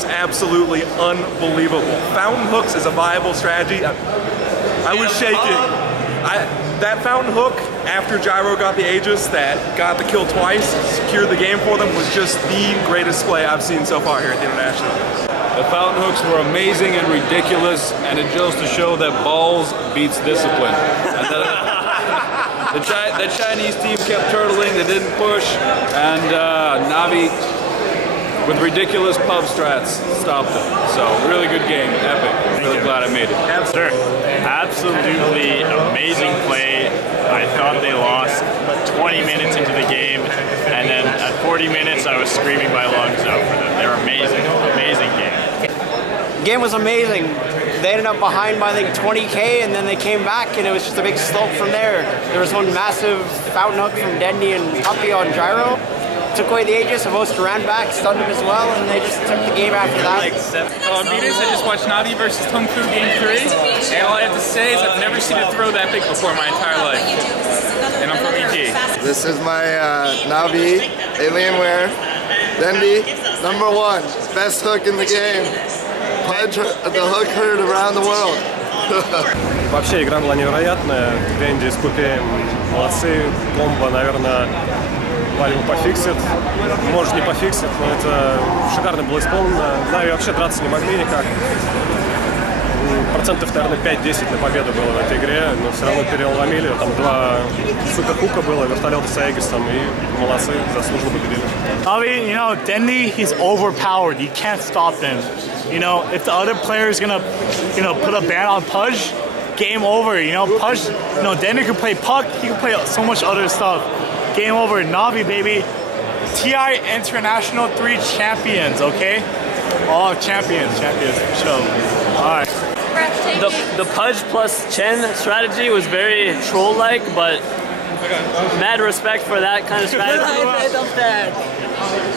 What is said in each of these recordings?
was absolutely unbelievable. Fountain hooks is a viable strategy. I was shaking. That fountain hook, after Gyro got the Aegis that got the kill twice, secured the game for them, was just the greatest play I've seen so far here at the International. The fountain hooks were amazing and ridiculous, and it goes to show that balls beats discipline. And the Chinese team kept turtling, they didn't push, and Navi, with ridiculous pub strats, stopped it. So, really good game, epic. I'm really glad I made it. Sure. Absolutely amazing play. I thought they lost 20 minutes into the game, and then at 40 minutes I was screaming my lungs out for them. They were amazing, amazing game. Game was amazing. They ended up behind by I think 20K, and then they came back, and it was just a big slope from there. There was one massive fountain hook from Dendy and Puppy on Gyro. Took away the Aegis, Avost ran back, stunned him as well, and they just took the game after that. Venus, I just watched Navi versus TongFu Game 3, and all I have to say is I've never seen it throw that big before in my entire life. And I'm from ET. This is my Navi Alienware Dendy #1. Best hook in the game. The hook heard around the world. Вообще игра была невероятная. Денди с Купеем молодцы. Комбо, наверное, Вальву пофиксит. Может, не пофиксит, но это шикарно было исполнено. Нави вообще драться не могли никак. Процентов, наверное, 5-10 на победу было в этой игре, но все равно переломили. Там 2 супер-хука было, вертолеты с Aegis'ом, и молодцы, заслуженно победили. Navi, you know, Dendy, he's overpowered. You can't stop him. You know, if the other player is gonna, you know, put a ban on Pudge, game over. You know, Pudge, you know, Dendy can play puck, he can play so much other stuff. Game over. Navi, baby. TI International 3 champions, okay? All champions for sure. All right. The Pudge plus Chen strategy was very troll-like, but mad respect for that kind of strategy.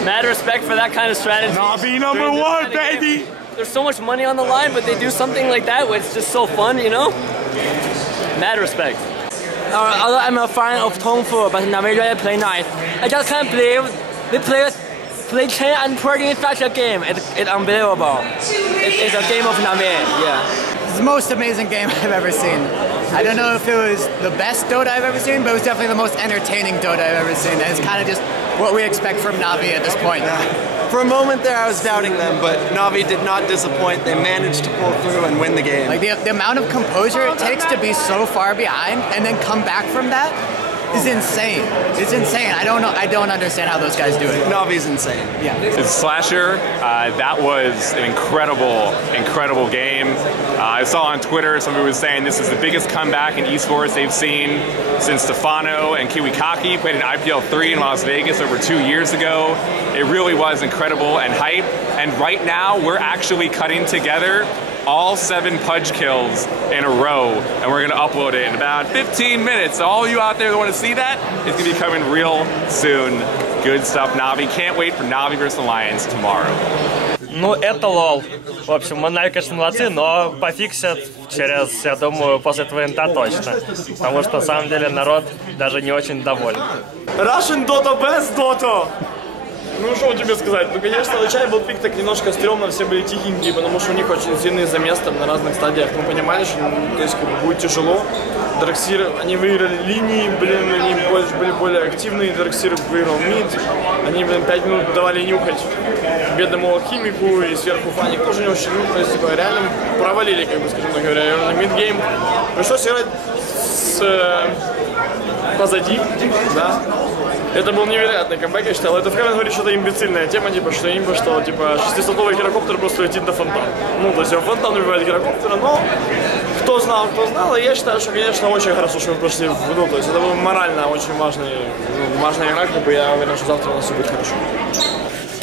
Mad respect for that kind of strategy. Navi #1, baby! There's so much money on the line, but they do something like that where it's just so fun, you know? Mad respect. Although I'm a fan of TongFu, but Navi really play nice. I just can't believe they play Chen and Purdy in such a game. It's unbelievable. It's a game of Navi, yeah. It's the most amazing game I've ever seen. I don't know if it was the best Dota I've ever seen, but it was definitely the most entertaining Dota I've ever seen. And it's kind of just what we expect from Navi at this point. For a moment there, I was doubting them, but Navi did not disappoint. They managed to pull through and win the game. Like the amount of composure it takes to be so far behind and then come back from that is insane. It's insane. I don't understand how those guys do it. Navi's insane. Yeah. It's Slasher. That was an incredible game. I saw on Twitter somebody was saying this is the biggest comeback in esports they've seen since Stefano and Kiwikaki played in IPL 3 in Las Vegas over 2 years ago. It really was incredible and hype. And right now we're actually cutting together all 7 Pudge kills in a row, and we're gonna upload it in about 15 minutes. So all you out there that want to see that, it's gonna be coming real soon. Good stuff, Navi. Can't wait for Navi vs Alliance tomorrow. Ну, это лол. В общем, Нави, конечно, молодцы, но пофиксят через, я думаю, после ТВНТ точно. Потому что, на самом деле, народ даже не очень доволен. Russian Dota best Dota! Ну, что тебе сказать? Ну, конечно, вначале был пик так немножко стрёмно, все были тихенькие, потому что у них очень сильный замес там на разных стадиях. Мы понимали, что то есть, как бы, будет тяжело. Дарксир, они выиграли линии, блин, они были более активные. Дарксир выиграл мид. Они, блин, 5 минут давали нюхать бедному алхимику, и сверху Фаник тоже не очень, ну, то есть, типа, реально провалили, как бы, скажем так говоря, на мидгейм. Пришлось играть позади, да. Это был невероятный камбэк, я считал. Это в Кавен говорит, что это имбецильная тема, типа, что имба, что, типа, 600-й гирокоптер просто летит до фонтана. Ну, то есть, фонтан убивает гирокоптера, но кто знал, и я считаю, что, конечно, очень хорошо, что мы прошли в игру. То есть, это была морально очень важная игра, как бы, я уверен, что завтра у нас все будет хорошо.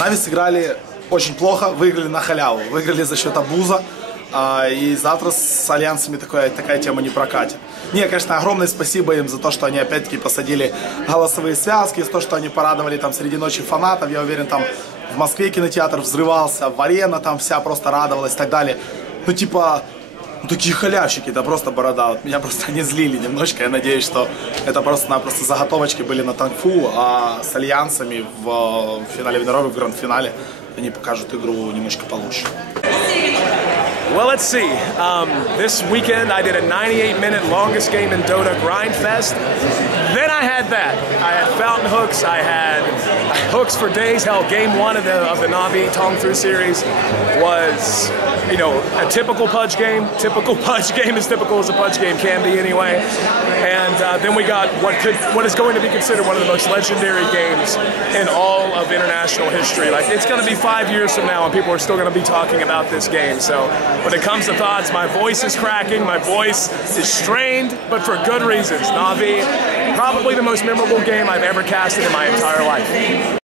Нави сыграли очень плохо, выиграли на халяву, выиграли за счет абуза. И завтра с альянсами такая тема не прокатит. Не, конечно, огромное спасибо им за то, что они опять-таки посадили голосовые связки, за то, что они порадовали там среди ночи фанатов. Я уверен, там в Москве кинотеатр взрывался, в Арена там вся просто радовалась и так далее. Ну, типа, ну, такие халявщики, это просто борода. Вот меня просто не злили немножко. Я надеюсь, что это просто-напросто заготовочки были на TongFu, а с альянсами в финале Винорова, в гранд-финале, они покажут игру немножко получше. Well, let's see. This weekend I did a 98-minute longest game in Dota grind fest. Then I had that. I had fountain hooks. I had hooks for days. Hell, game one of the Navi TongFu series was, you know, a typical Pudge game. Typical Pudge game, as typical as a Pudge game can be anyway. And then we got what is going to be considered one of the most legendary games in all of international history. Like, it's going to be 5 years from now and people are still going to be talking about this game. So when it comes to thoughts, my voice is cracking, my voice is strained, but for good reasons. Navi, probably the most memorable game I've ever casted in my entire life.